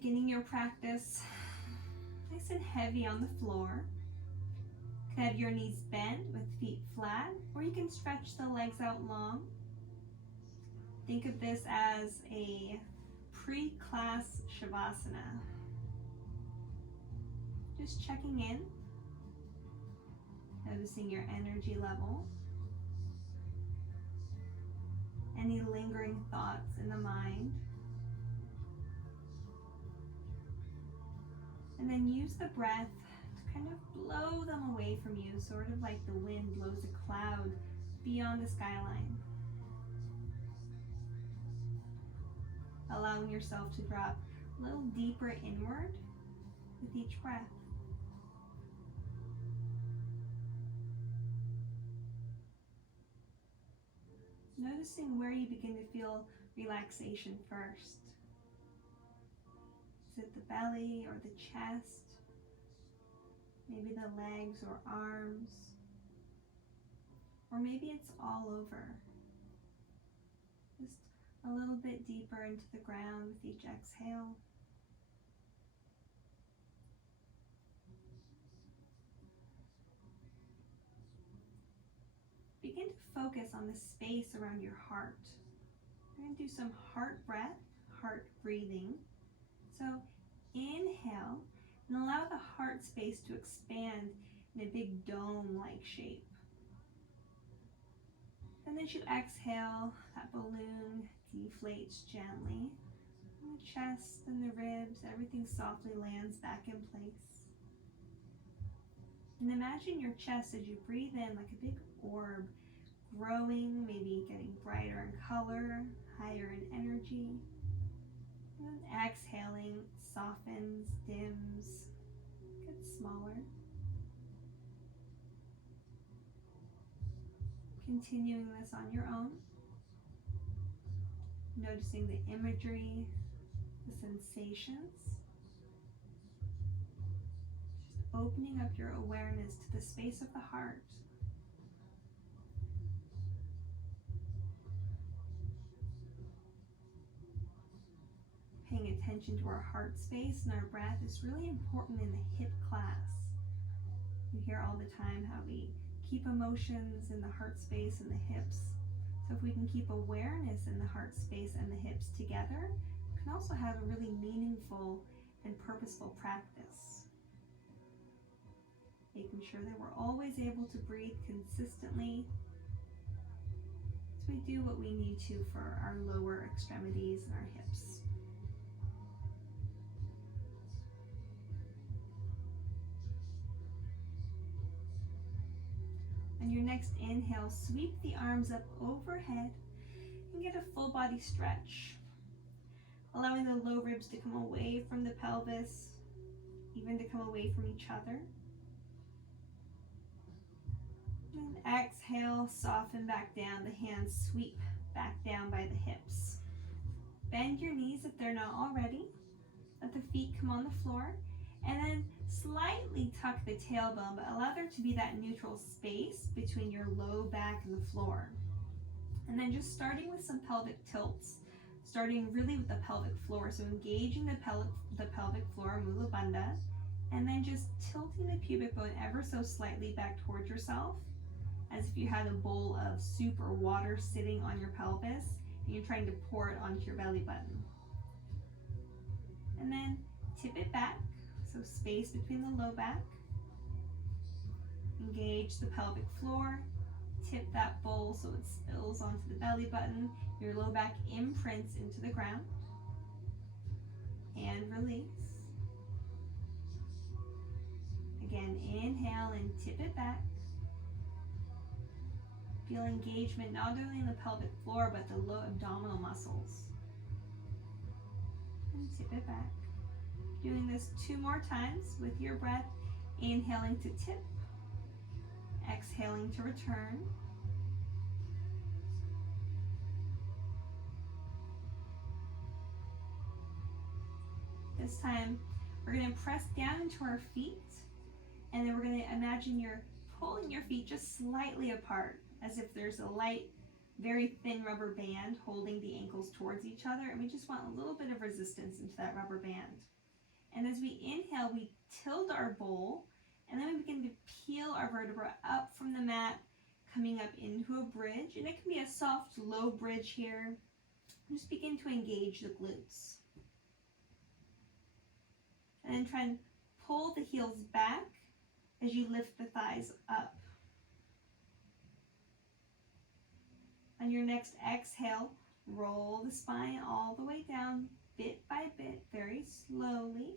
Beginning your practice nice and heavy on the floor. You can have your knees bent with feet flat, or you can stretch the legs out long. Think of this as a pre-class Shavasana. Just checking in, noticing your energy level, any lingering thoughts in the mind. And then use the breath to kind of blow them away from you, sort of like the wind blows a cloud beyond the skyline. Allowing yourself to drop a little deeper inward with each breath. Noticing where you begin to feel relaxation first. Is it the belly or the chest? Maybe the legs or arms? Or maybe it's all over. Just a little bit deeper into the ground with each exhale. Begin to focus on the space around your heart. We're going to do some heart breath, heart breathing. So inhale and allow the heart space to expand in a big dome-like shape. And then as you exhale, that balloon deflates gently. And the chest and the ribs, everything softly lands back in place. And imagine your chest as you breathe in like a big orb, growing, maybe getting brighter in color, higher in energy. And then exhaling, softens, dims, gets smaller. Continuing this on your own. Noticing the imagery, the sensations. Just opening up your awareness to the space of the heart. Paying attention to our heart space and our breath is really important in the hip class. You hear all the time how we keep emotions in the heart space and the hips. So if we can keep awareness in the heart space and the hips together, we can also have a really meaningful and purposeful practice. Making sure that we're always able to breathe consistently as we do what we need to for our lower extremities and our hips. On your next inhale, sweep the arms up overhead and get a full body stretch, allowing the low ribs to come away from the pelvis, even to come away from each other. And exhale, soften back down, the hands sweep back down by the hips. Bend your knees if they're not already. Let the feet come on the floor. And then slightly tuck the tailbone, but allow there to be that neutral space between your low back and the floor. And then just starting with some pelvic tilts, starting really with the pelvic floor. So engaging the pelvic floor, Mula Bandha, and then just tilting the pubic bone ever so slightly back towards yourself, as if you had a bowl of soup or water sitting on your pelvis, and you're trying to pour it onto your belly button. And then tip it back. So space between the low back. Engage the pelvic floor. Tip that bowl so it spills onto the belly button. Your low back imprints into the ground. And release. Again, inhale and tip it back. Feel engagement not only in the pelvic floor but the low abdominal muscles. And tip it back. Doing this 2 more times with your breath, inhaling to tip, exhaling to return. This time, we're going to press down into our feet, and then we're going to imagine you're pulling your feet just slightly apart, as if there's a light very thin rubber band holding the ankles towards each other, and we just want a little bit of resistance into that rubber band. And as we inhale, we tilt our bowl, and then we begin to peel our vertebra up from the mat, coming up into a bridge, and it can be a soft, low bridge here. Just begin to engage the glutes. And then try and pull the heels back as you lift the thighs up. On your next exhale, roll the spine all the way down, bit by bit, very slowly.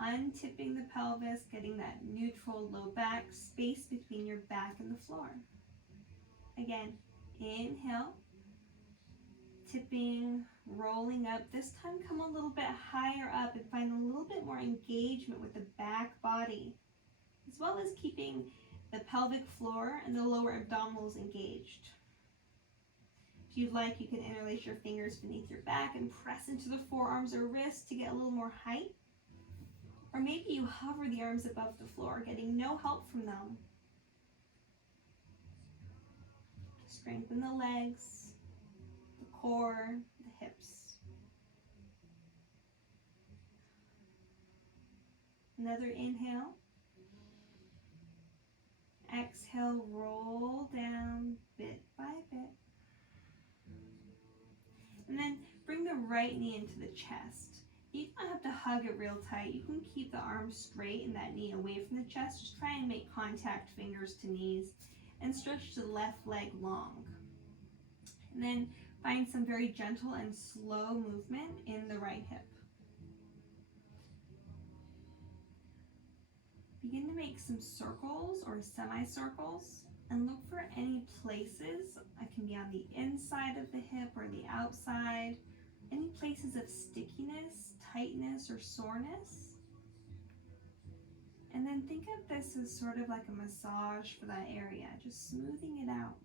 Untipping the pelvis, getting that neutral low back space between your back and the floor. Again, inhale, tipping, rolling up. This time come a little bit higher up and find a little bit more engagement with the back body, as well as keeping the pelvic floor and the lower abdominals engaged. If you'd like, you can interlace your fingers beneath your back and press into the forearms or wrists to get a little more height. Or maybe you hover the arms above the floor, getting no help from them. Strengthen the legs, the core, the hips. Another inhale. Exhale, roll down bit by bit. And then bring the right knee into the chest. You don't have to hug it real tight. You can keep the arms straight and that knee away from the chest. Just try and make contact fingers to knees and stretch the left leg long. And then find some very gentle and slow movement in the right hip. Begin to make some circles or semicircles and look for any places. It can be on the inside of the hip or the outside. Any places of stickiness, tightness, or soreness. And then think of this as sort of like a massage for that area, just smoothing it out.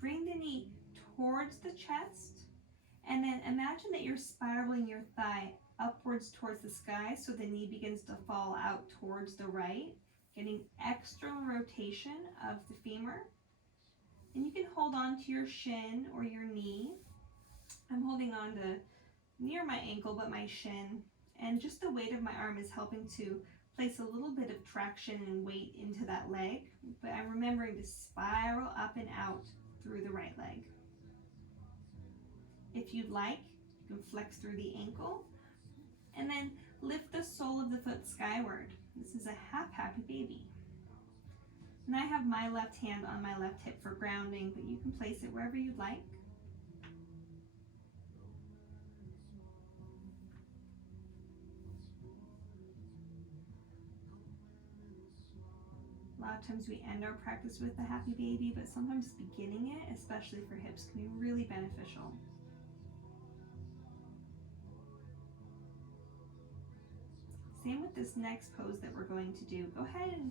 Bring the knee towards the chest, and then imagine that you're spiraling your thigh upwards towards the sky so the knee begins to fall out towards the right, getting external rotation of the femur. And you can hold on to your shin or your knee. I'm holding on to near my ankle, but my shin. And just the weight of my arm is helping to place a little bit of traction and weight into that leg. But I'm remembering to spiral up and out through the right leg. If you'd like, you can flex through the ankle. And then lift the sole of the foot skyward. This is a happy baby. And I have my left hand on my left hip for grounding, but you can place it wherever you'd like. A lot of times we end our practice with the happy baby, but sometimes beginning it, especially for hips, can be really beneficial. Same with this next pose that we're going to do. Go ahead and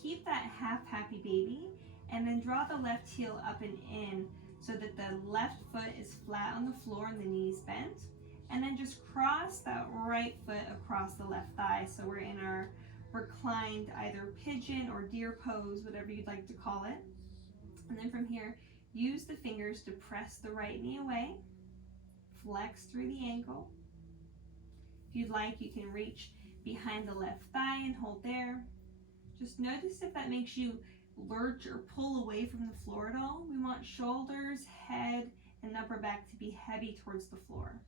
keep that half happy baby, and then draw the left heel up and in so that the left foot is flat on the floor and the knees bent. And then just cross that right foot across the left thigh. So we're in our reclined either pigeon or deer pose, whatever you'd like to call it. And then from here, use the fingers to press the right knee away. Flex through the ankle. If you'd like, you can reach behind the left thigh and hold there. Just notice if that makes you lurch or pull away from the floor at all. We want shoulders, head, and upper back to be heavy towards the floor.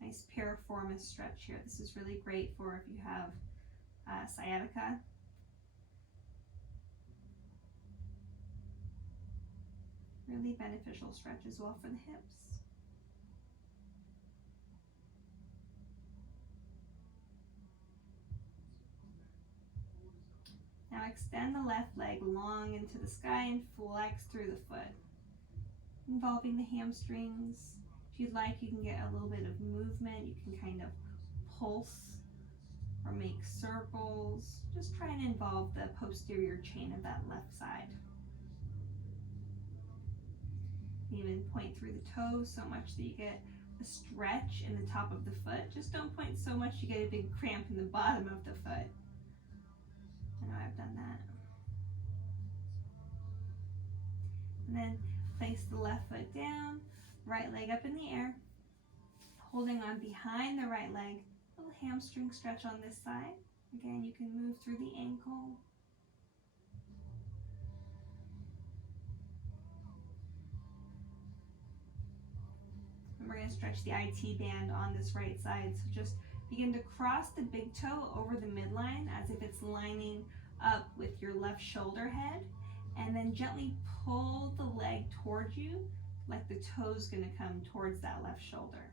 Nice piriformis stretch here. This is really great for if you have sciatica. Really beneficial stretch as well for the hips. Now extend the left leg long into the sky and flex through the foot, involving the hamstrings. If you'd like, you can get a little bit of movement. You can kind of pulse or make circles. Just try and involve the posterior chain of that left side. Even point through the toes so much that you get a stretch in the top of the foot. Just don't point so much you get a big cramp in the bottom of the foot. I know I've done that. And then place the left foot down, right leg up in the air, holding on behind the right leg. A little hamstring stretch on this side. Again, you can move through the ankle. And we're going to stretch the IT band on this right side. So just begin to cross the big toe over the midline as if it's lining up with your left shoulder head. And then gently pull the leg towards you like the toe's going to come towards that left shoulder.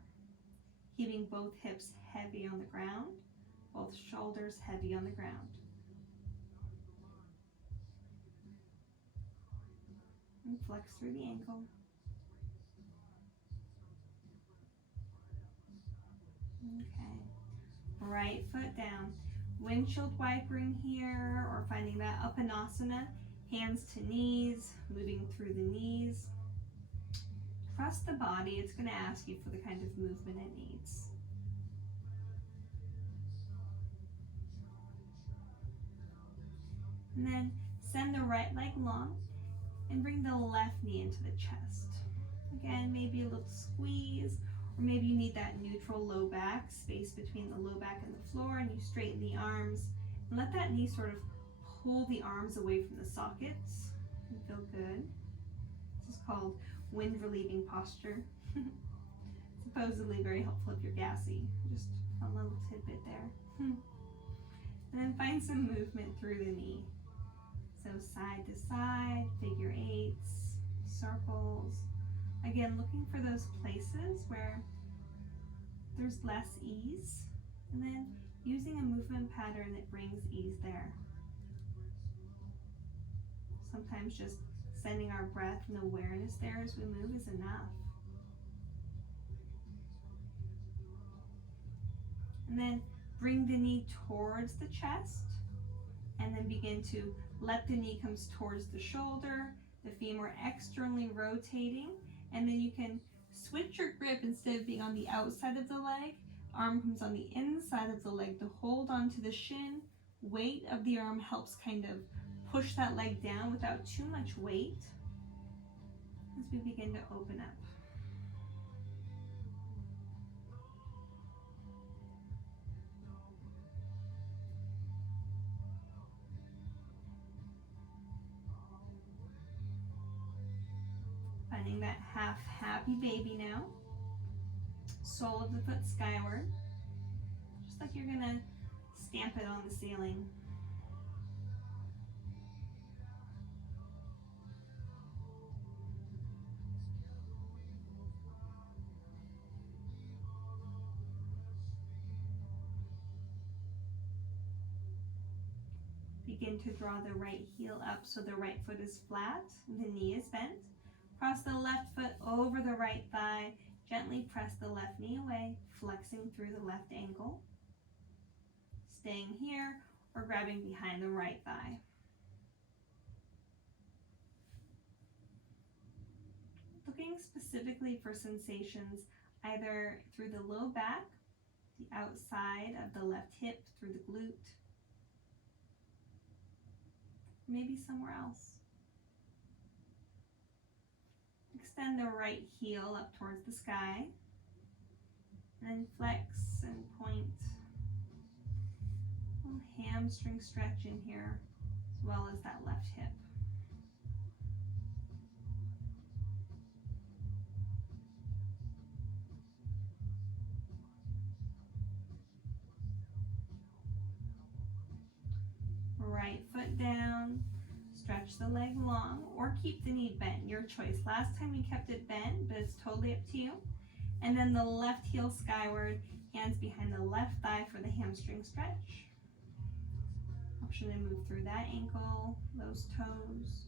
Keeping both hips heavy on the ground, both shoulders heavy on the ground. And flex through the ankle. Okay. Right foot down. Windshield wipering here, or finding that Uppanasana. Hands to knees, moving through the knees. Trust the body. It's going to ask you for the kind of movement it needs. And then send the right leg long and bring the left knee into the chest. Again, maybe a little squeeze, or maybe you need that neutral low back, space between the low back and the floor, and you straighten the arms and let that knee sort of pull the arms away from the sockets and feel good. This is called wind relieving posture. Supposedly very helpful if you're gassy. Just a little tidbit there. And then find some movement through the knee. So side to side, figure eights, circles. Again, looking for those places where there's less ease, and then using a movement pattern that brings ease there. Sometimes just sending our breath and awareness there as we move is enough. And then bring the knee towards the chest, and then begin to let the knee come towards the shoulder, the femur externally rotating, and then you can switch your grip. Instead of being on the outside of the leg, arm comes on the inside of the leg to hold onto the shin. Weight of the arm helps kind of push that leg down without too much weight as we begin to open up. Finding that half happy baby now. Sole of the foot skyward. Just like you're gonna stamp it on the ceiling. Begin to draw the right heel up so the right foot is flat and the knee is bent. Cross the left foot over the right thigh. Gently press the left knee away, flexing through the left ankle. Staying here or grabbing behind the right thigh. Looking specifically for sensations either through the low back, the outside of the left hip, through the glute, maybe somewhere else. Extend the right heel up towards the sky, and then flex and point. A little hamstring stretch in here, as well as that left hip. Right foot down, stretch the leg long, or keep the knee bent, your choice. Last time we kept it bent, but it's totally up to you. And then the left heel skyward, hands behind the left thigh for the hamstring stretch. Option to move through that ankle, those toes.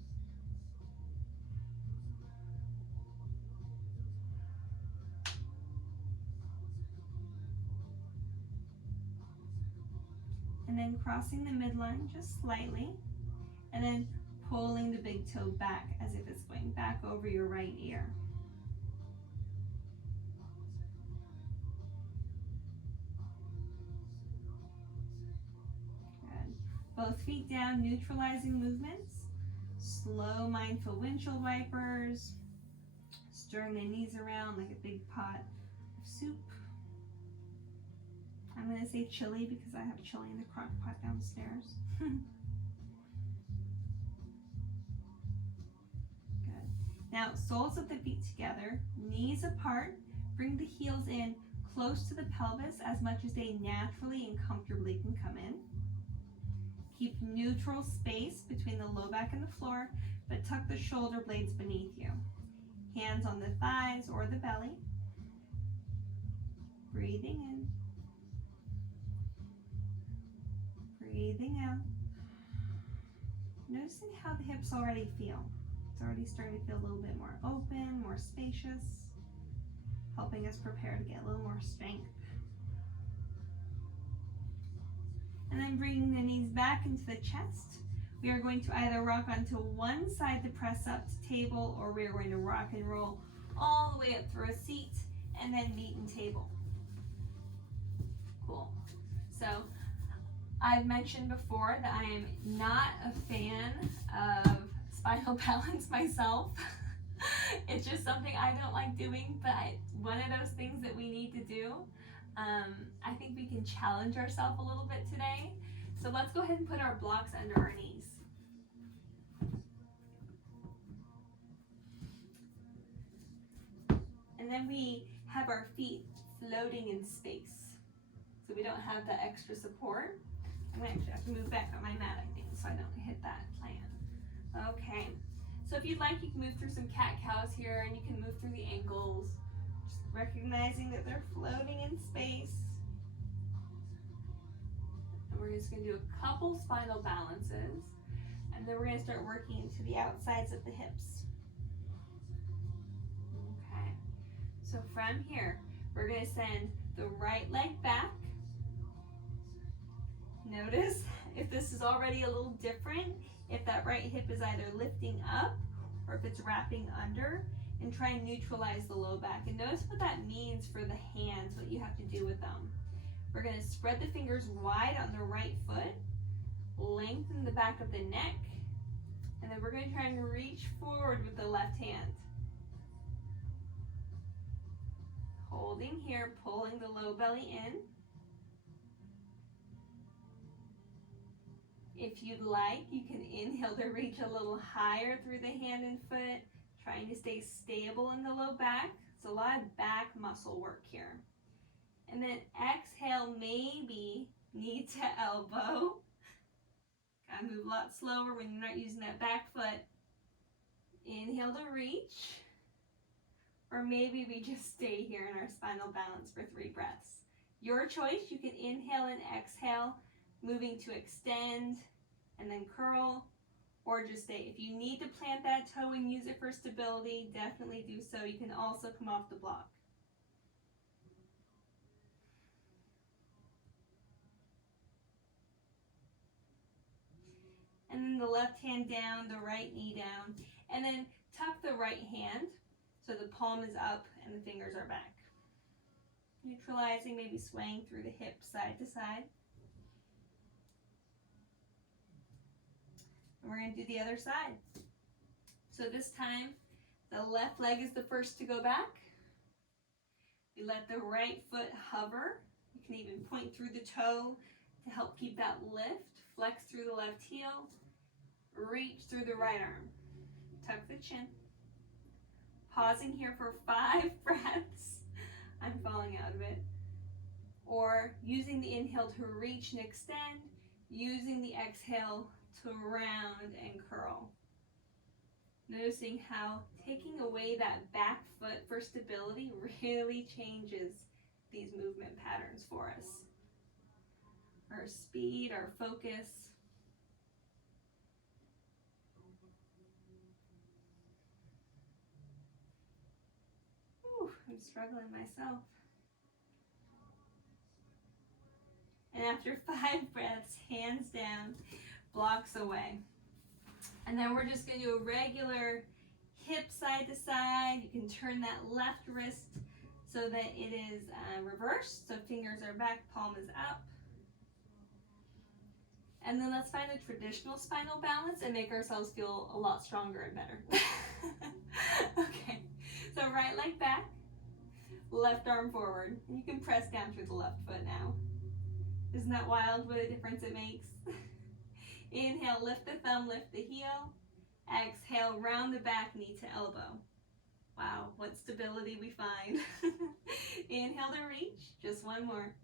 And then crossing the midline just slightly, and then pulling the big toe back as if it's going back over your right ear. Good. Both feet down, neutralizing movements. Slow, mindful windshield wipers. Stirring the knees around like a big pot of soup. I'm going to say chili because I have chili in the crock pot downstairs. Good. Now, soles of the feet together, knees apart. Bring the heels in close to the pelvis as much as they naturally and comfortably can come in. Keep neutral space between the low back and the floor, but tuck the shoulder blades beneath you. Hands on the thighs or the belly. Breathing in. Breathing out. Noticing how the hips already feel. It's already starting to feel a little bit more open, more spacious, helping us prepare to get a little more strength. And then bringing the knees back into the chest. We are going to either rock onto one side to press up to table, or we are going to rock and roll all the way up through a seat and then meet in table. Cool. So I've mentioned before that I am not a fan of spinal balance myself. It's just something I don't like doing, but one of those things that we need to do. I think we can challenge ourselves a little bit today. So let's go ahead and put our blocks under our knees. And then we have our feet floating in space. So we don't have that extra support. I'm going to actually have to move back on my mat, I think, so I don't hit that plan. Okay. So if you'd like, you can move through some cat-cows here, and you can move through the ankles. Just recognizing that they're floating in space. And we're just going to do a couple spinal balances. And then we're going to start working into the outsides of the hips. Okay. So from here, we're going to send the right leg back. Notice if this is already a little different, if that right hip is either lifting up or if it's wrapping under, and try and neutralize the low back. And notice what that means for the hands, what you have to do with them. We're going to spread the fingers wide on the right foot, lengthen the back of the neck, and then we're going to try and reach forward with the left hand. Holding here, pulling the low belly in. If you'd like, you can inhale to reach a little higher through the hand and foot, trying to stay stable in the low back. It's a lot of back muscle work here. And then exhale, maybe knee to elbow. Gotta move a lot slower when you're not using that back foot. Inhale to reach. Or maybe we just stay here in our spinal balance for 3 breaths. Your choice. You can inhale and exhale, moving to extend and then curl, or just stay. If you need to plant that toe and use it for stability, definitely do so. You can also come off the block. And then the left hand down, the right knee down, and then tuck the right hand so the palm is up and the fingers are back. Neutralizing, maybe swaying through the hips side to side. And we're going to do the other side. So this time, the left leg is the first to go back. You let the right foot hover. You can even point through the toe to help keep that lift. Flex through the left heel. Reach through the right arm. Tuck the chin. Pausing here for 5 breaths. I'm falling out of it. Or using the inhale to reach and extend. Using the exhale to round and curl. Noticing how taking away that back foot for stability really changes these movement patterns for us. Our speed, our focus. Whew, I'm struggling myself. And after 5 breaths, hands down, blocks away. And then we're just going to do a regular hip side to side. You can turn that left wrist so that it is reversed. So fingers are back, palm is up. And then let's find a traditional spinal balance and make ourselves feel a lot stronger and better. Okay, so right leg back, left arm forward. You can press down through the left foot now. Isn't that wild what a difference it makes? Inhale, lift the thumb, lift the heel. Exhale, round the back, knee to elbow. Wow, what stability we find. Inhale to reach, just one more.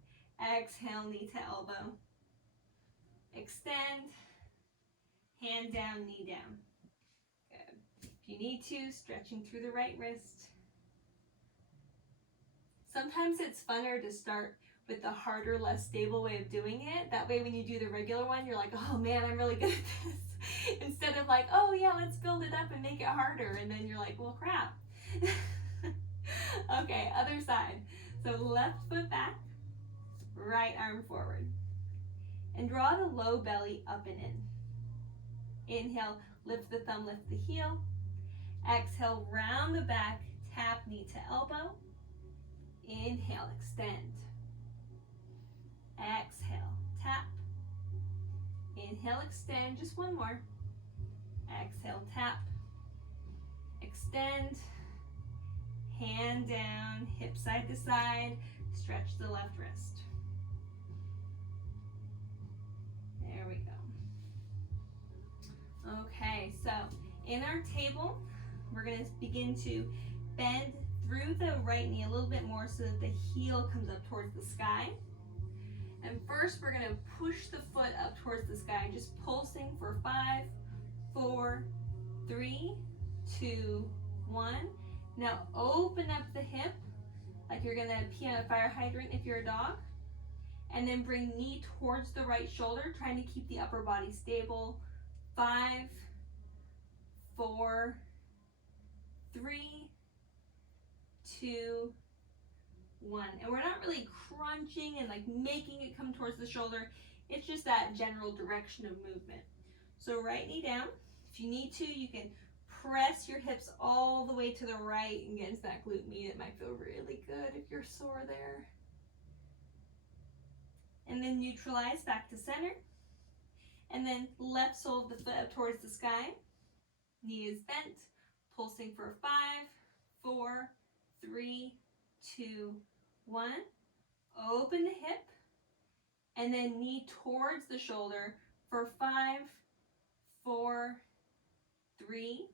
Exhale, knee to elbow. Extend, hand down, knee down. Good. If you need to, stretching through the right wrist. Sometimes it's funner to start with the harder, less stable way of doing it. That way when you do the regular one, you're like, oh man, I'm really good at this. Instead of like, oh yeah, let's build it up and make it harder. And then you're like, well, crap. Okay, other side. So left foot back, right arm forward. And draw the low belly up and in. Inhale, lift the thumb, lift the heel. Exhale, round the back, tap knee to elbow. Inhale, extend. Exhale, tap. Inhale, extend, just one more. Exhale, tap. Extend. Hand down, hip side to side. Stretch the left wrist. There we go. Okay, so in our table, we're going to begin to bend through the right knee a little bit more so that the heel comes up towards the sky. And first we're going to push the foot up towards the sky, just pulsing for 5, 4, 3, 2, 1. Now open up the hip like you're going to pee on a fire hydrant if you're a dog. And then bring knee towards the right shoulder, trying to keep the upper body stable. 5, 4, 3, 2, 1. And we're not really crunching and like making it come towards the shoulder. It's just that general direction of movement. So right knee down. If you need to, you can press your hips all the way to the right and get into that glute med. It might feel really good if you're sore there. And then neutralize back to center. And then left sole of the foot up towards the sky. Knee is bent, pulsing for 5, 4, 3, 2, 1. Open the hip, and then knee towards the shoulder for 5, 4, 3,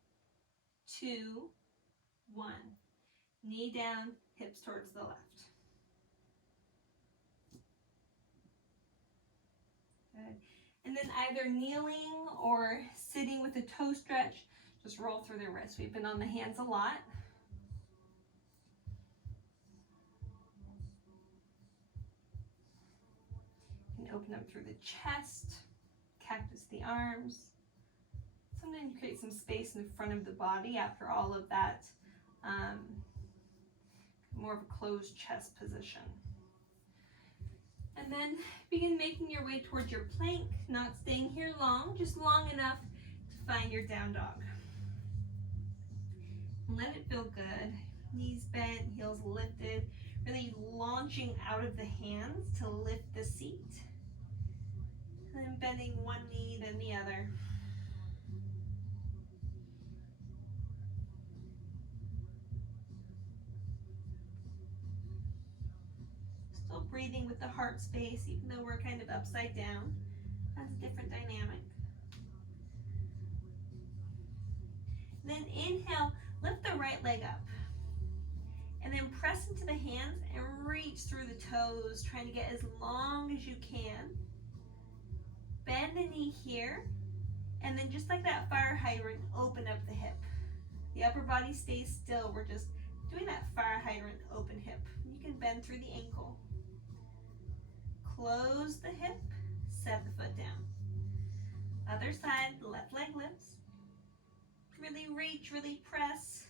2, 1. Knee down, hips towards the left. Good. And then either kneeling or sitting with a toe stretch, just roll through the wrist. We've been on the hands a lot. You can open up through the chest, cactus the arms. Sometimes you create some space in the front of the body after all of that, more of a closed chest position. And then begin making your way towards your plank, not staying here long, just long enough to find your down dog. Let it feel good. Knees bent, heels lifted, really launching out of the hands to lift the seat. And then bending one knee, then the other. Still breathing with the heart space, even though we're kind of upside down. That's a different dynamic. Then inhale, lift the right leg up. And then press into the hands and reach through the toes, trying to get as long as you can. Bend the knee here, and then just like that fire hydrant, open up the hip. The upper body stays still. We're just doing that fire hydrant open hip. You can bend through the ankle. Close the hip, set the foot down. Other side, the left leg lifts. Really reach, really press.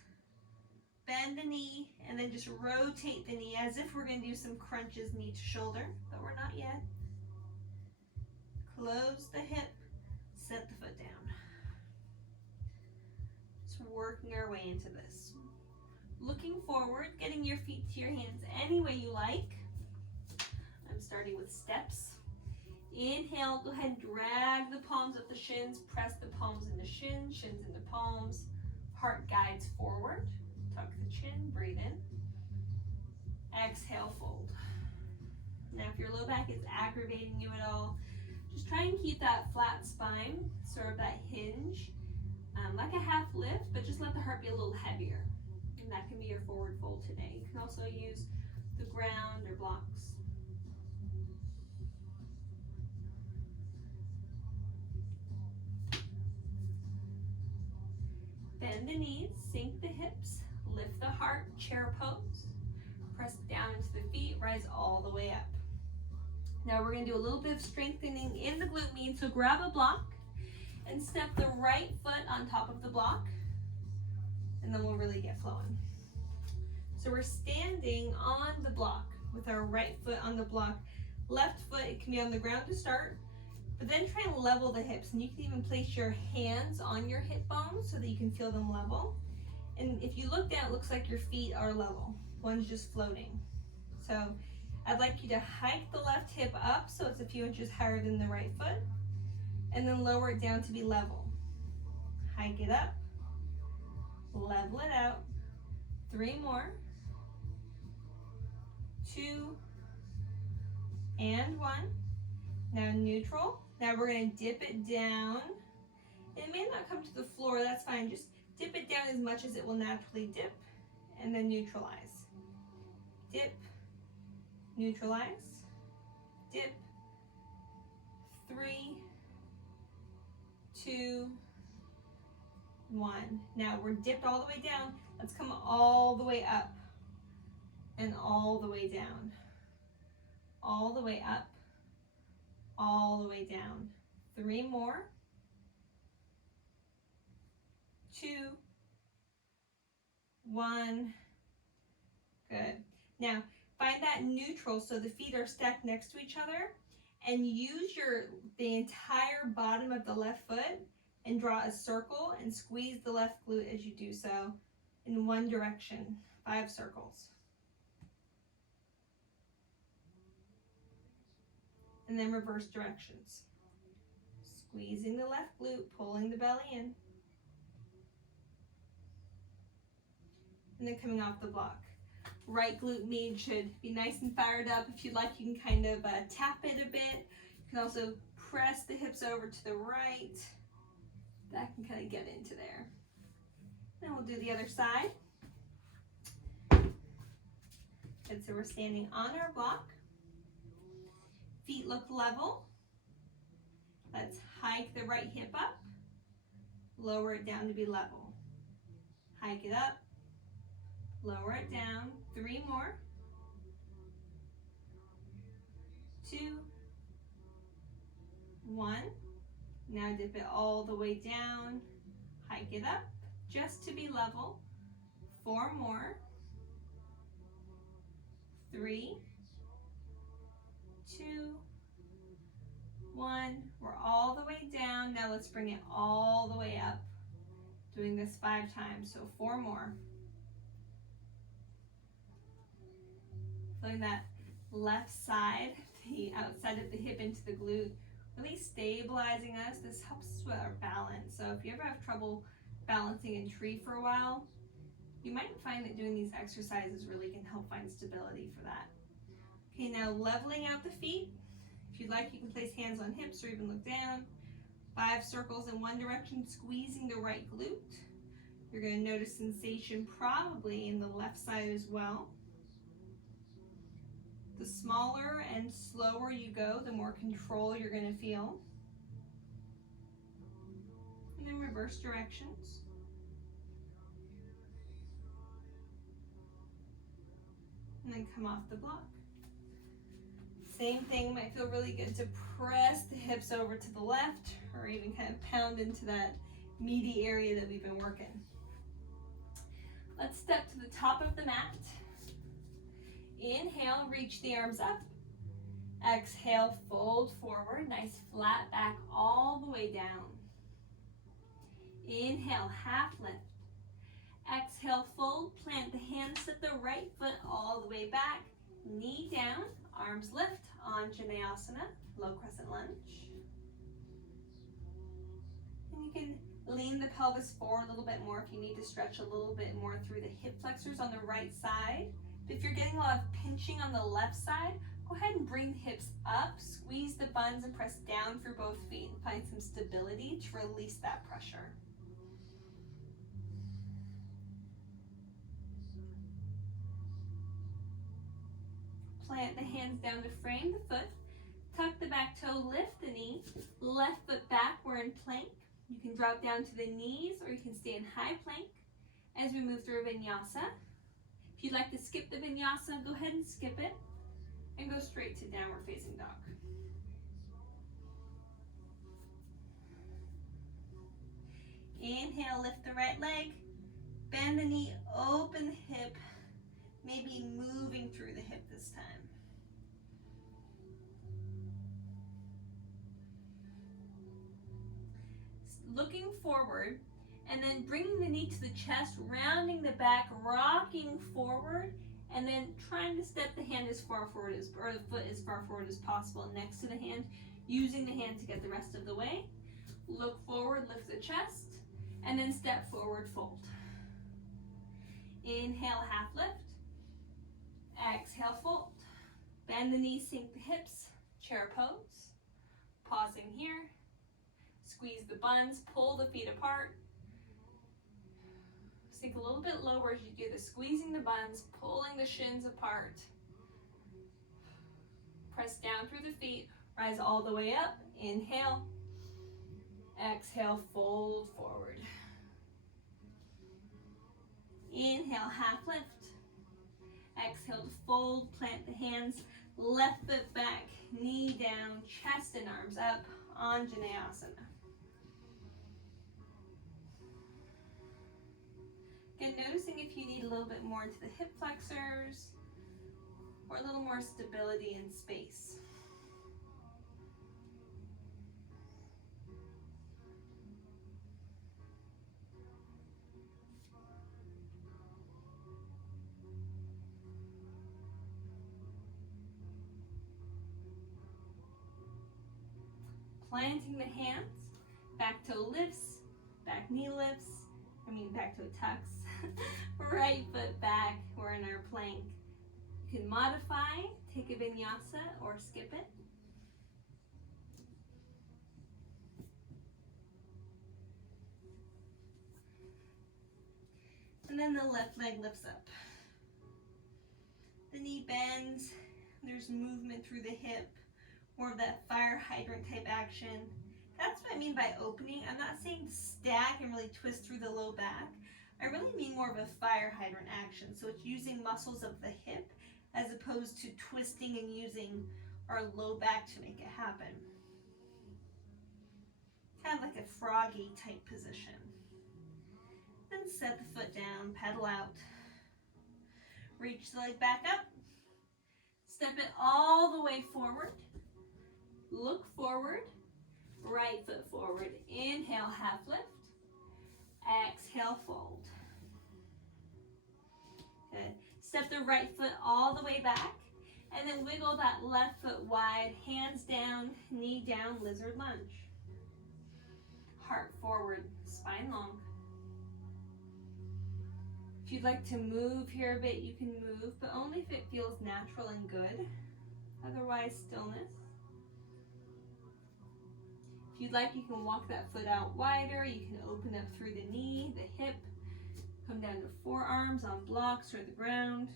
Bend the knee, and then just rotate the knee as if we're going to do some crunches knee to shoulder, but we're not yet. Close the hip, set the foot down. Just working our way into this. Looking forward, getting your feet to your hands any way you like. I'm starting with steps. Inhale, go ahead and drag the palms up the shins, press the palms into shins, shins into palms. Heart guides forward. Tuck the chin, breathe in. Exhale, fold. Now if your low back is aggravating you at all, just try and keep that flat spine, sort of that hinge, like a half lift, but just let the heart be a little heavier. And that can be your forward fold today. You can also use the ground or blocks. Bend the knees, sink the hips, lift the heart, chair pose. Press down into the feet, rise all the way up. Now we're going to do a little bit of strengthening in the glute med, so grab a block and step the right foot on top of the block, and then we'll really get flowing. So we're standing on the block with our right foot on the block. Left foot, it can be on the ground to start, but then try and level the hips, and you can even place your hands on your hip bones so that you can feel them level. And if you look down, it looks like your feet are level. One's just floating. So I'd like you to hike the left hip up so it's a few inches higher than the right foot, and then lower it down to be level. Hike it up, level it out. 3 more. 2 and 1. Now neutral. Now we're going to dip it down. It may not come to the floor, that's fine. Just dip it down as much as it will naturally dip, and then neutralize. Dip, neutralize, dip. 3, 2, 1. Now we're dipped all the way down. Let's come all the way up and all the way down. All the way up, all the way down. 3 more. 2, 1. Good. Now find that neutral so the feet are stacked next to each other, and use the entire bottom of the left foot and draw a circle and squeeze the left glute as you do so in one direction. 5 circles. And then reverse directions. Squeezing the left glute, pulling the belly in. And then coming off the block. Right glute med should be nice and fired up. If you'd like, you can kind of tap it a bit. You can also press the hips over to the right. That can kind of get into there. Then we'll do the other side. Good, so we're standing on our block. Feet look level. Let's hike the right hip up. Lower it down to be level. Hike it up. Lower it down. 3 more. 2, 1. Now dip it all the way down. Hike it up just to be level. 4 more. 3, 2, 1. We're all the way down. Now let's bring it all the way up. Doing this 5 times, so 4 more. Feeling that left side, the outside of the hip into the glute, really stabilizing us. This helps us with our balance. So if you ever have trouble balancing in tree for a while, you might find that doing these exercises really can help find stability for that. Okay, now leveling out the feet. If you'd like, you can place hands on hips or even look down. 5 circles in one direction, squeezing the right glute. You're going to notice sensation probably in the left side as well. The smaller and slower you go, the more control you're going to feel. And then reverse directions. And then come off the block. Same thing, might feel really good to press the hips over to the left, or even kind of pound into that meaty area that we've been working. Let's step to the top of the mat. Inhale, reach the arms up. Exhale, fold forward, nice flat back all the way down. Inhale, half lift. Exhale, fold, plant the hands, set the right foot all the way back, knee down, arms lift, Anjaneyasana. low crescent lunge. And you can lean the pelvis forward a little bit more if you need to stretch a little bit more through the hip flexors on the right side. But if you're getting a lot of pinching on the left side, go ahead and bring the hips up, squeeze the buns and press down through both feet and find some stability to release that pressure. Plant the hands down to frame the foot. Tuck the back toe, lift the knee. Left foot back, we're in plank. You can drop down to the knees or you can stay in high plank as we move through vinyasa. If you'd like to skip the vinyasa, go ahead and skip it and go straight to downward facing dog. Inhale, lift the right leg. Bend the knee, open the hip, maybe moving through the hip this time. Looking forward, and then bringing the knee to the chest, rounding the back, rocking forward, and then trying to step the hand as far forward as, or the foot as far forward as possible next to the hand, using the hand to get the rest of the way. Look forward, lift the chest, and then step forward, fold. Inhale, half lift. Exhale, fold. Bend the knees, sink the hips, chair pose. Pausing here. Squeeze the buns, pull the feet apart. Sink a little bit lower as you do the squeezing the buns, pulling the shins apart. Press down through the feet, rise all the way up. Inhale. Exhale, fold forward. Inhale, half lift. Exhale to fold, plant the hands, left foot back, knee down, chest and arms up, Anjaneyasana. Again, noticing if you need a little bit more into the hip flexors or a little more stability and space. Planting the hands, back toe lifts, back knee lifts, back toe tucks, right foot back, we're in our plank. You can modify, take a vinyasa or skip it. And then the left leg lifts up. The knee bends, there's movement through the hip, more of that fire hydrant type action. That's what I mean by opening. I'm not saying stack and really twist through the low back. I really mean more of a fire hydrant action. So it's using muscles of the hip as opposed to twisting and using our low back to make it happen. Kind of like a froggy type position. Then set the foot down, pedal out. Reach the leg back up. Step it all the way forward. Look forward. Right foot forward. Inhale, half lift. Exhale, fold. Good. Step the right foot all the way back. And then wiggle that left foot wide. Hands down, knee down, lizard lunge. Heart forward, spine long. If you'd like to move here a bit, you can move, but only if it feels natural and good. Otherwise, stillness. If you'd like, you can walk that foot out wider. You can open up through the knee, the hip, come down to forearms on blocks or the ground.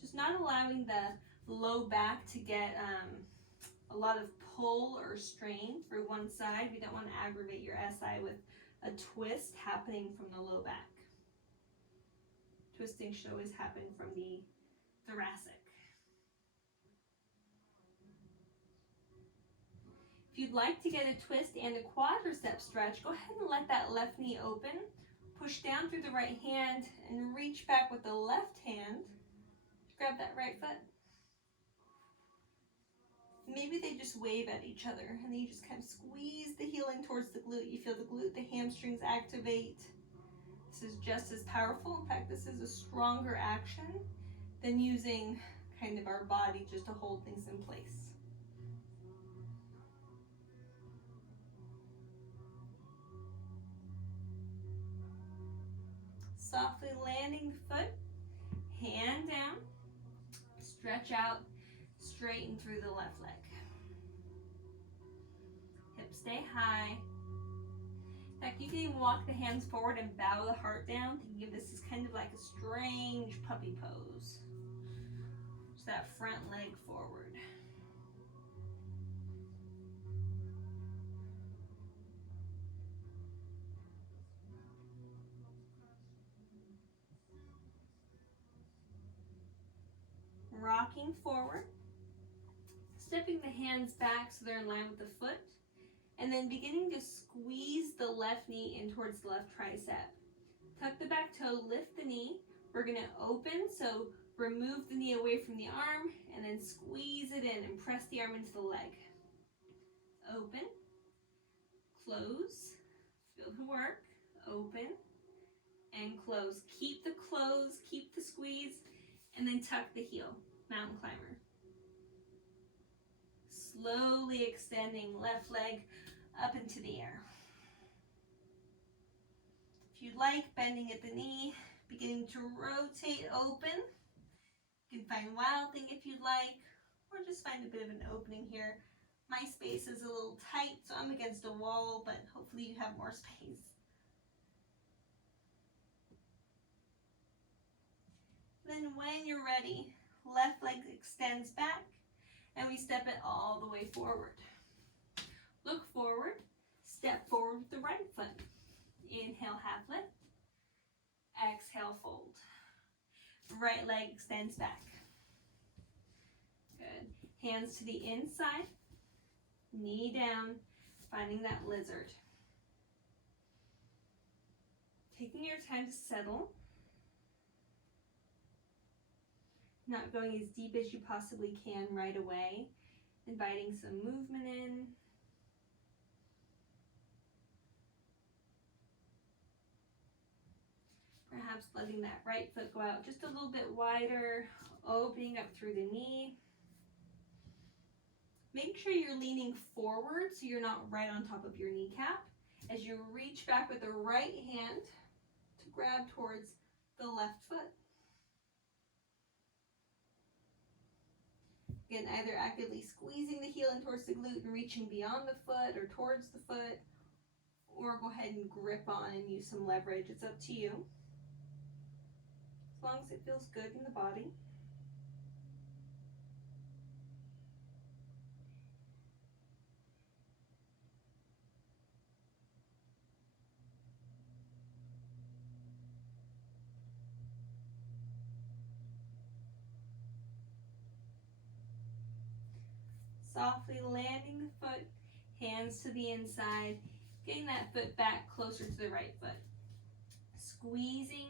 Just not allowing the low back to get a lot of pull or strain through one side. We don't want to aggravate your SI with a twist happening from the low back. Twisting should always happen from the thoracic. If you'd like to get a twist and a quadricep stretch, go ahead and let that left knee open. Push down through the right hand and reach back with the left hand. Grab that right foot. Maybe they just wave at each other and then you just kind of squeeze the heel in towards the glute. You feel the glute, the hamstrings activate. This is just as powerful. In fact, this is a stronger action than using kind of our body just to hold things in place. Softly landing the foot, hand down, stretch out, straighten through the left leg. Hips stay high. In fact, you can even walk the hands forward and bow the heart down to give this is kind of like a strange puppy pose. Just that front leg forward. Rocking forward, stepping the hands back so they're in line with the foot, and then beginning to squeeze the left knee in towards the left tricep. Tuck the back toe, lift the knee. We're going to open, so remove the knee away from the arm, and then squeeze it in and press the arm into the leg. Open, close, feel the work, open, and close. Keep the close, keep the squeeze, and then tuck the heel, mountain climber. Slowly extending left leg up into the air. If you'd like, bending at the knee, beginning to rotate open. You can find Wild Thing if you'd like, or just find a bit of an opening here. My space is a little tight, so I'm against a wall, but hopefully you have more space. Then when you're ready, left leg extends back, and we step it all the way forward. Look forward, step forward with the right foot. Inhale, half lift. Exhale, fold. Right leg extends back. Good. Hands to the inside. Knee down, finding that lizard. Taking your time to settle. Not going as deep as you possibly can right away. Inviting some movement in. Perhaps letting that right foot go out just a little bit wider, opening up through the knee. Make sure you're leaning forward so you're not right on top of your kneecap as you reach back with the right hand to grab towards the left foot. Again, either actively squeezing the heel in towards the glute and reaching beyond the foot or towards the foot, or go ahead and grip on and use some leverage. It's up to you. As long as it feels good in the body. Softly landing the foot, hands to the inside, getting that foot back closer to the right foot. Squeezing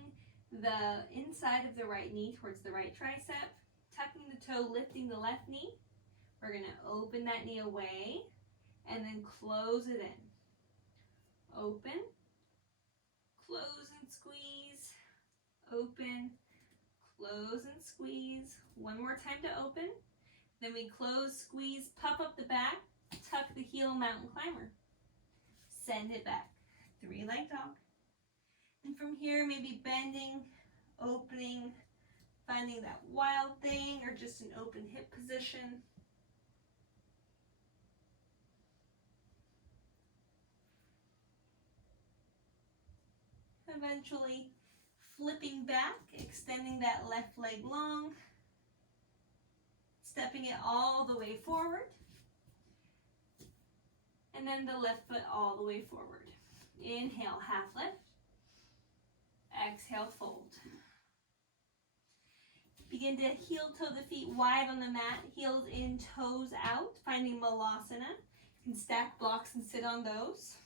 the inside of the right knee towards the right tricep, tucking the toe, lifting the left knee. We're going to open that knee away and then close it in. Open, close and squeeze, open, close and squeeze. One more time to open. Then we close, squeeze, puff up the back, tuck the heel, mountain climber. Send it back. 3-leg dog. And from here, maybe bending, opening, finding that Wild Thing or just an open hip position. Eventually flipping back, extending that left leg long, stepping it all the way forward, and then the left foot all the way forward. Inhale, half lift. Exhale, fold. Begin to heel toe the feet wide on the mat, heels in, toes out, finding Malasana. You can stack blocks and sit on those.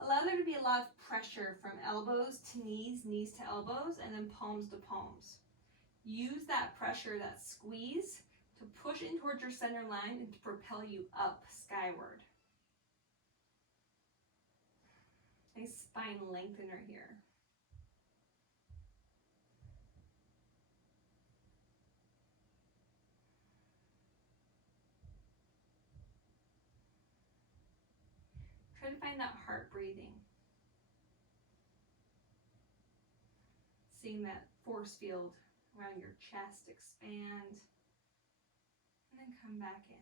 Allow there to be a lot of pressure from elbows to knees, knees to elbows, and then palms to palms. Use that pressure, that squeeze, to push in towards your center line and to propel you up skyward. Nice spine lengthener here. find that heart breathing. Seeing that force field around your chest expand, and then come back in.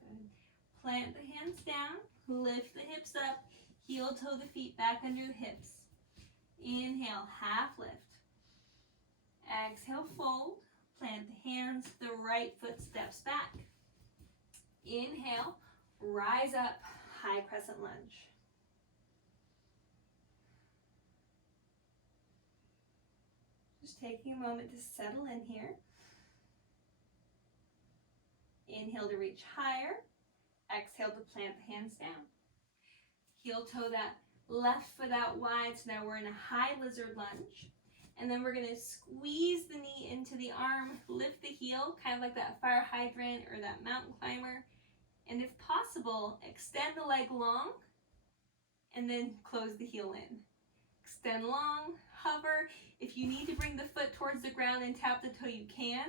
Good. Plant the hands down, lift the hips up, heel toe the feet back under the hips. Inhale, half lift. Exhale, fold. Plant the hands, the right foot steps back. Inhale, rise up, high crescent lunge. Just taking a moment to settle in here. Inhale to reach higher. Exhale to plant the hands down. Heel toe that left foot out wide, so now we're in a high lizard lunge. And then we're going to squeeze the knee into the arm, lift the heel, kind of like that fire hydrant or that mountain climber. And if possible, extend the leg long and then close the heel in. Extend long, hover. If you need to bring the foot towards the ground and tap the toe, you can.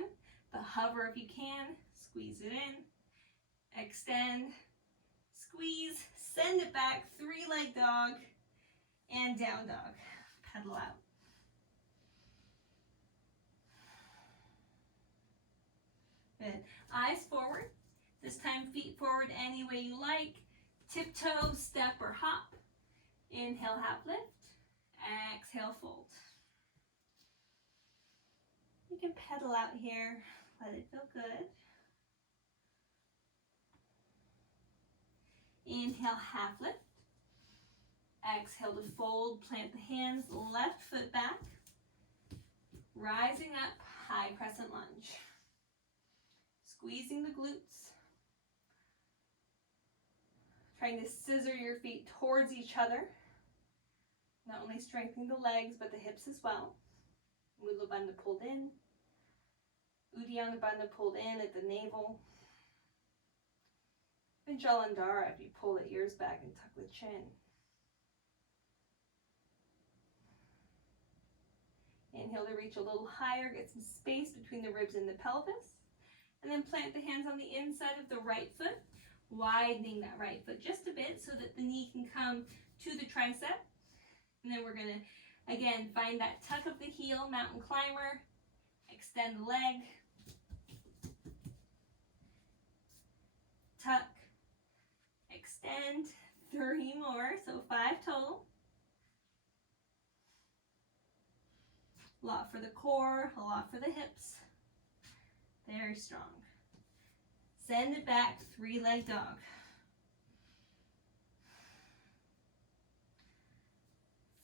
But hover if you can. Squeeze it in. Extend. Squeeze. Send it back. 3-leg dog. And down dog. Pedal out. Good. Eyes forward. This time feet forward any way you like. Tiptoe, step, or hop. Inhale, half lift. Exhale, fold. You can pedal out here. Let it feel good. Inhale, half lift. Exhale to fold. Plant the hands, left foot back. Rising up, high crescent lunge. Squeezing the glutes. Trying to scissor your feet towards each other. Not only strengthening the legs, but the hips as well. Mula Bandha pulled in. Uddiyana Bandha pulled in at the navel. And Jalandhara if you pull the ears back and tuck the chin. Inhale to reach a little higher, get some space between the ribs and the pelvis. And then plant the hands on the inside of the right foot, widening that right foot just a bit so that the knee can come to the tricep. And then we're going to, again, find that tuck of the heel, mountain climber, extend the leg, tuck, extend, 3 more, so 5 total. A lot for the core, a lot for the hips. Very strong. Send it back, 3-leg dog.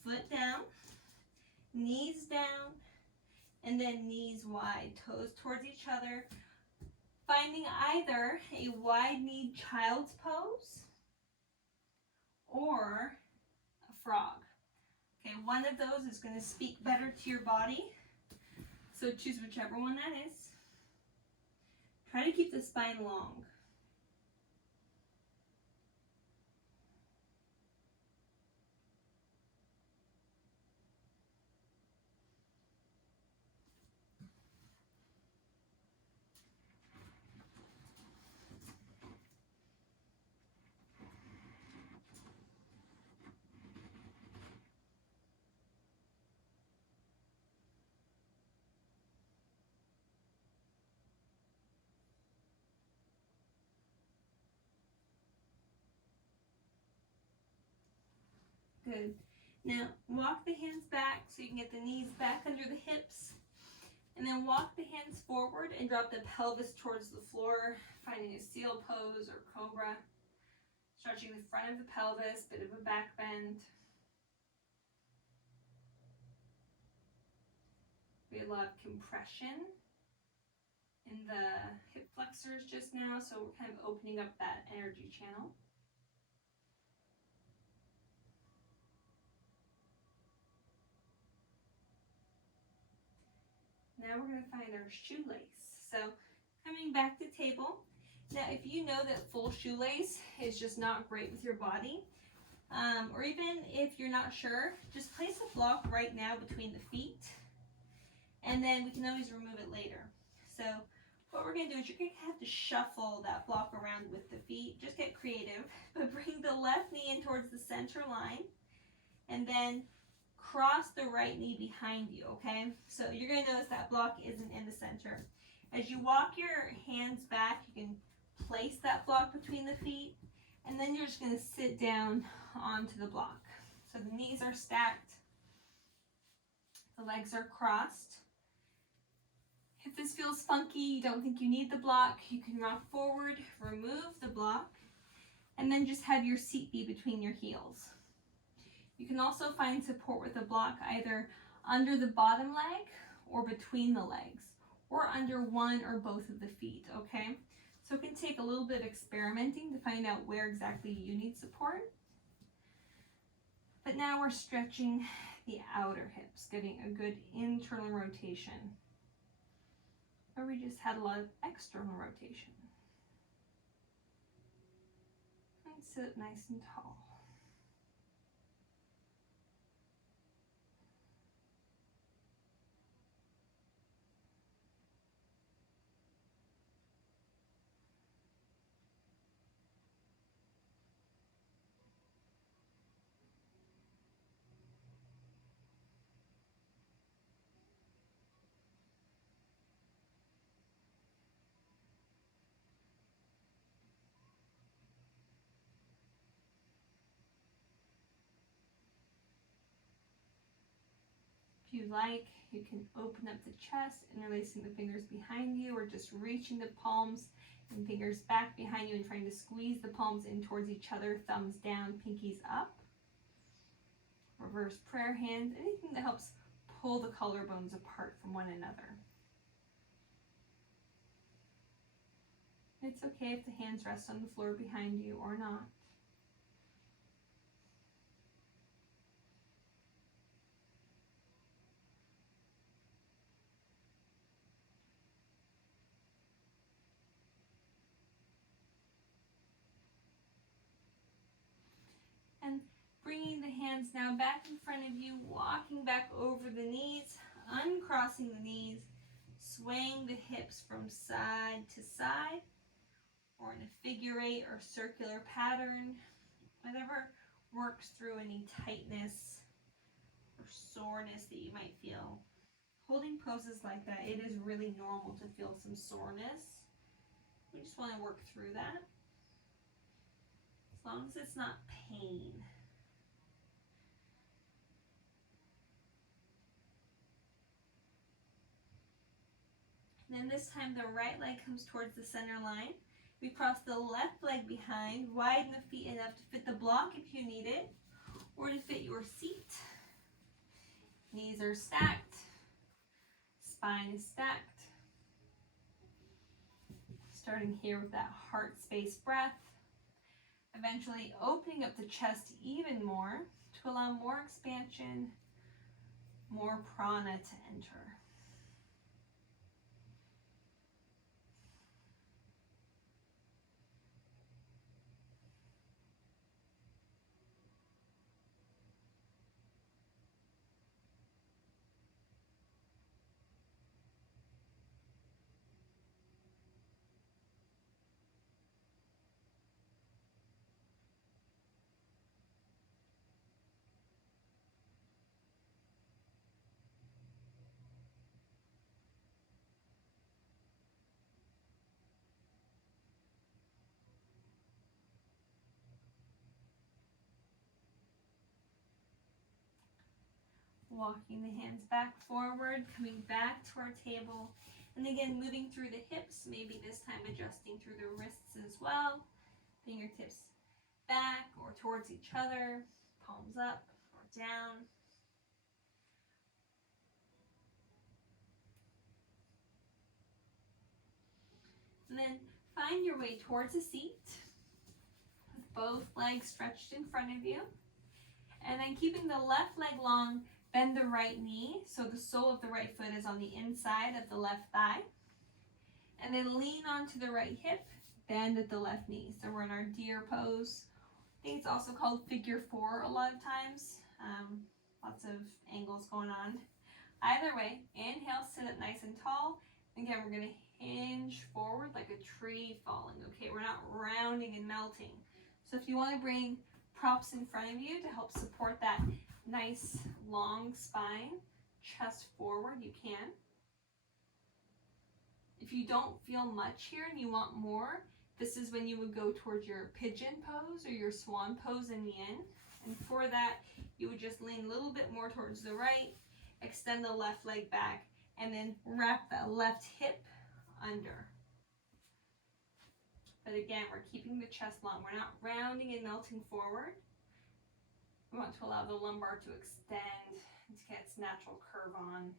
Foot down, knees down, and then knees wide, toes towards each other. Finding either a wide-kneed child's pose or a frog. Okay, one of those is going to speak better to your body, so choose whichever one that is. Try to keep the spine long. Good. Now walk the hands back so you can get the knees back under the hips. And then walk the hands forward and drop the pelvis towards the floor, finding a seal pose or cobra. Stretching the front of the pelvis, bit of a back bend. We had a lot of compression in the hip flexors just now, so we're kind of opening up that energy channel. Now we're going to find our shoelace. So coming back to table, Now, if you know that full shoelace is just not great with your body, or even if you're not sure, just place a block right now between the feet, and then we can always remove it later. So what we're going to do is you're going to have to shuffle that block around with the feet. Just get creative, but bring the left knee in towards the center line, and then cross the right knee behind you, okay? So you're going to notice that block isn't in the center. As you walk your hands back, you can place that block between the feet, and then you're just going to sit down onto the block. So the knees are stacked, the legs are crossed. If this feels funky, you don't think you need the block, you can rock forward, remove the block, and then just have your seat be between your heels. You can also find support with the block either under the bottom leg or between the legs, or under one or both of the feet, okay? So it can take a little bit of experimenting to find out where exactly you need support. But now we're stretching the outer hips, getting a good internal rotation, where we just had a lot of external rotation. And sit nice and tall. If you like, you can open up the chest, interlacing the fingers behind you, or just reaching the palms and fingers back behind you and trying to squeeze the palms in towards each other, thumbs down, pinkies up. Reverse prayer hands, anything that helps pull the collarbones apart from one another. It's okay if the hands rest on the floor behind you or not. And bringing the hands now back in front of you, walking back over the knees, uncrossing the knees, swaying the hips from side to side, or in a figure eight or circular pattern, whatever works through any tightness or soreness that you might feel. Holding poses like that, it is really normal to feel some soreness. We just want to work through that, as long as it's not pain. And then this time the right leg comes towards the center line. We cross the left leg behind, widen the feet enough to fit the block if you need it, or to fit your seat. Knees are stacked, spine is stacked. Starting here with that heart space breath, eventually opening up the chest even more to allow more expansion, more prana to enter. Walking the hands back forward, coming back to our table, and again moving through the hips, maybe this time adjusting through the wrists as well. Fingertips back or towards each other, palms up or down. And then find your way towards a seat, with both legs stretched in front of you. And then keeping the left leg long, bend the right knee so the sole of the right foot is on the inside of the left thigh. And then lean onto the right hip, bend at the left knee. So we're in our deer pose. I think it's also called figure 4 a lot of times. Lots of angles going on. Either way, inhale, sit up nice and tall. Again, we're going to hinge forward like a tree falling. Okay, we're not rounding and melting. So if you want to bring props in front of you to help support that nice long spine, chest forward, you can. If you don't feel much here and you want more, this is when you would go towards your pigeon pose or your swan pose in yin. And for that, you would just lean a little bit more towards the right, extend the left leg back, and then wrap that left hip under. But again, we're keeping the chest long. We're not rounding and melting forward. We want to allow the lumbar to extend and to get its natural curve on.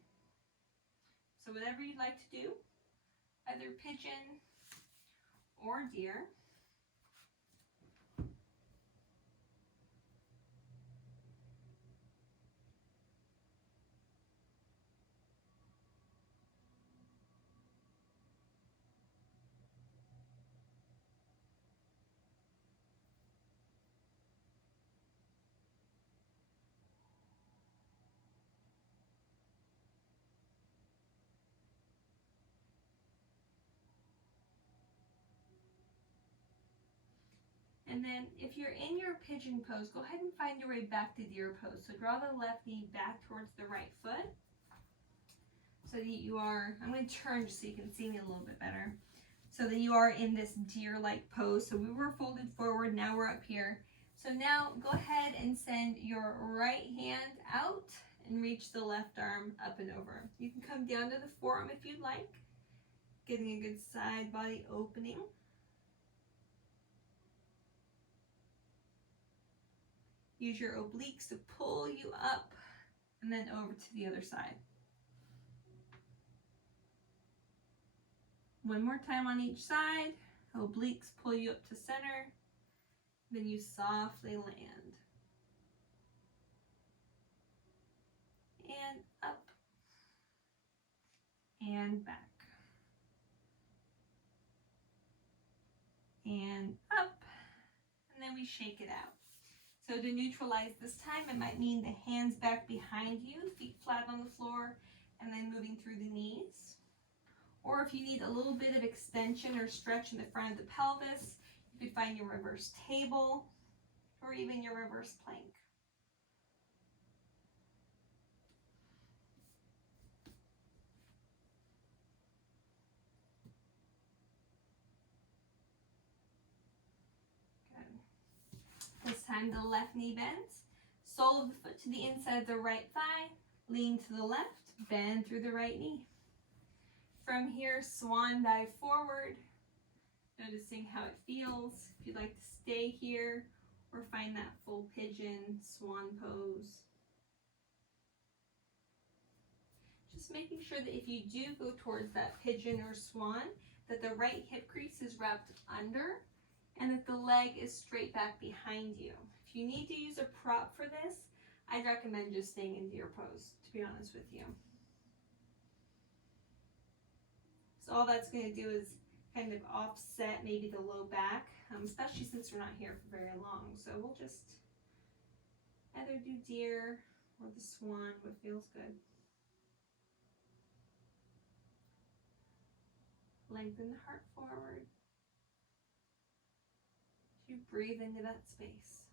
So whatever you'd like to do, either pigeon or deer. And then if you're in your pigeon pose, go ahead and find your way back to deer pose. So draw the left knee back towards the right foot. So that you are, I'm going to turn just so you can see me a little bit better. So that you are in this deer-like pose. So we were folded forward, now we're up here. So now go ahead and send your right hand out and reach the left arm up and over. You can come down to the forearm if you'd like, getting a good side body opening. Use your obliques to pull you up and then over to the other side. One more time on each side. Obliques pull you up to center. Then you softly land. And up. And back. And up. And then we shake it out. So to neutralize this time, it might mean the hands back behind you, feet flat on the floor, and then moving through the knees. Or if you need a little bit of extension or stretch in the front of the pelvis, you could find your reverse table or even your reverse plank. Good. This time the left knee bends. Sole of the foot to the inside of the right thigh. Lean to the left, bend through the right knee. From here, swan dive forward, noticing how it feels. If you'd like to stay here or find that full pigeon swan pose. Just making sure that if you do go towards that pigeon or swan, that the right hip crease is wrapped under and that the leg is straight back behind you. If you need to use a prop for this, I'd recommend just staying in deer pose, to be honest with you. So all that's going to do is kind of offset maybe the low back, especially since we're not here for very long. So we'll just either do deer or the swan, what feels good. Lengthen the heart forward. You breathe into that space.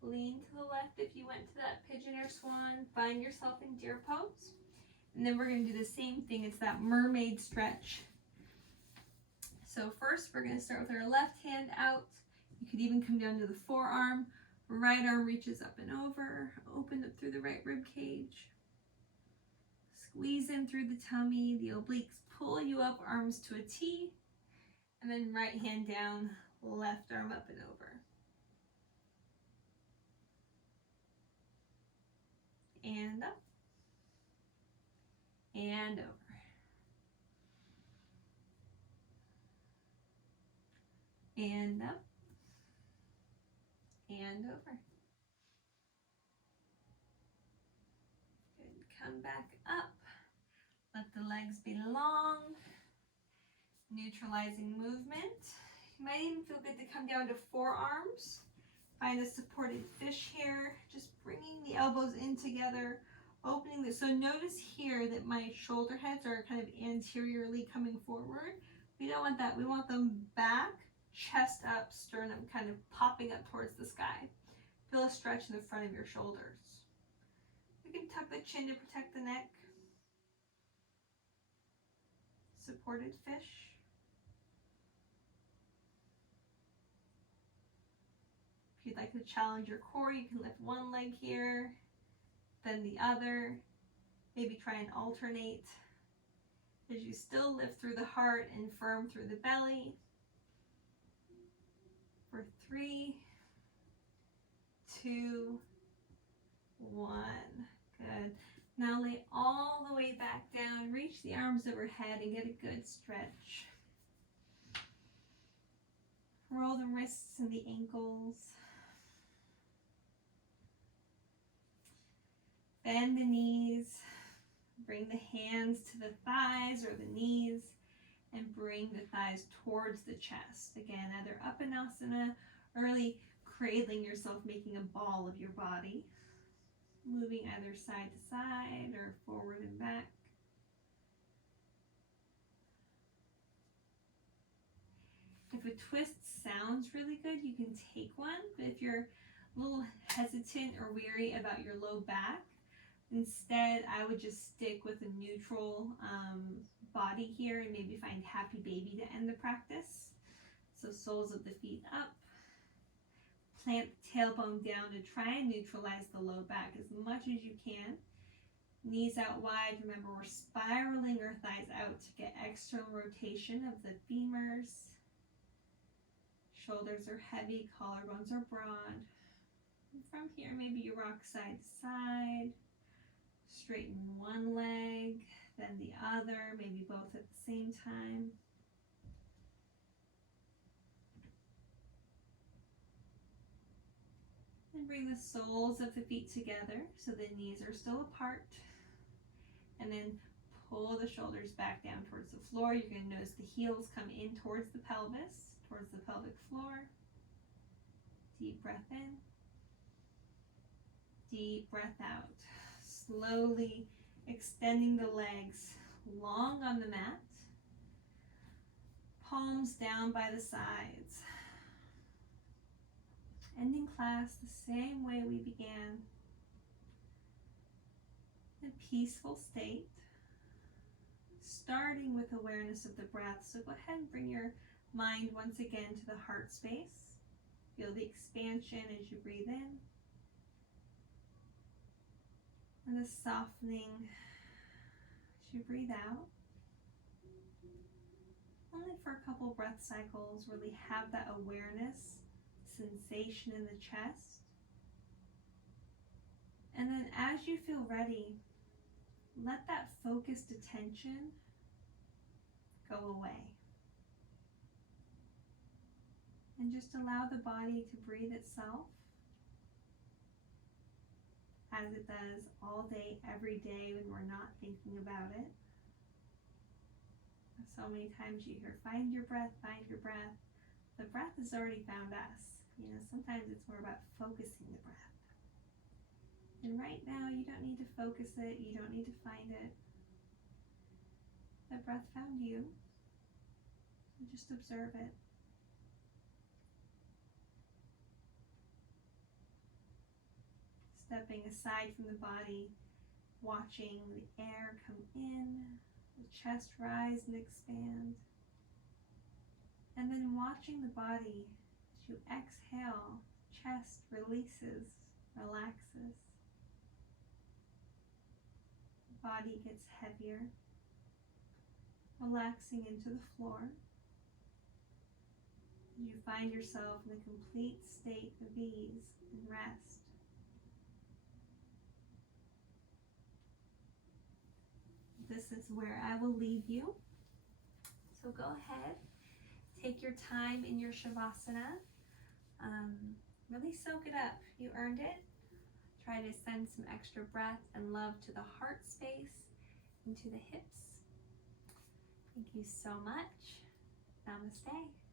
Lean to the left if you went to that pigeon or swan. Find yourself in deer pose. And then we're going to do the same thing. It's that mermaid stretch. So first we're going to start with our left hand out. You could even come down to the forearm. Right arm reaches up and over. Open up through the right rib cage. Squeeze in through the tummy. The obliques pull you up, arms to a T. And then right hand down, left arm up and over. and up, and over. And up, and over. Good. Come back up. Let the legs be long. Neutralizing movement. You might even feel good to come down to forearms. Find a supported fish here. Just bringing the elbows in together, opening this. So notice here that my shoulder heads are kind of anteriorly coming forward. We don't want that. We want them back, chest up, sternum kind of popping up towards the sky. Feel a stretch in the front of your shoulders. You can tuck the chin to protect the neck. Supported fish. If you'd like to challenge your core, you can lift one leg here, then the other. Maybe try and alternate as you still lift through the heart and firm through the belly. For 3, 2, 1. Good. Now lay all the way back down. Reach the arms overhead and get a good stretch. Roll the wrists and the ankles. Bend the knees. Bring the hands to the thighs or the knees and bring the thighs towards the chest. Again, either Uppanasana or really cradling yourself, making a ball of your body. Moving either side to side or forward and back. If a twist sounds really good, you can take one, but if you're a little hesitant or weary about your low back, instead I would just stick with a neutral body here and maybe find happy baby to end the practice. So soles of the feet up. Plant the tailbone down to try and neutralize the low back as much as you can. Knees out wide. Remember, we're spiraling our thighs out to get external rotation of the femurs. Shoulders are heavy, collarbones are broad. And from here, maybe you rock side to side. Straighten one leg, then the other, maybe both at the same time. And bring the soles of the feet together so the knees are still apart. And then pull the shoulders back down towards the floor. You're going to notice the heels come in towards the pelvis, towards the pelvic floor. Deep breath in. Deep breath out. Slowly extending the legs long on the mat. Palms down by the sides. Ending class the same way we began. A peaceful state. Starting with awareness of the breath. So go ahead and bring your mind once again to the heart space. Feel the expansion as you breathe in. And the softening as you breathe out. Only for a couple breath cycles, really have that awareness, sensation in the chest. And then as you feel ready, let that focused attention go away. And just allow the body to breathe itself as it does all day, every day when we're not thinking about it. So many times you hear, find your breath, find your breath. The breath has already found us. You know, sometimes it's more about focusing the breath. And right now, you don't need to focus it. You don't need to find it. The breath found you. And just observe it. Stepping aside from the body, watching the air come in, the chest rise and expand. And then watching the body as you exhale, chest releases, relaxes. The body gets heavier, relaxing into the floor. You find yourself in a complete state of ease and rest. this is where I will leave you. So go ahead, take your time in your Shavasana. Really soak it up. You earned it. Try to send some extra breath and love to the heart space, into the hips. Thank you so much. Namaste.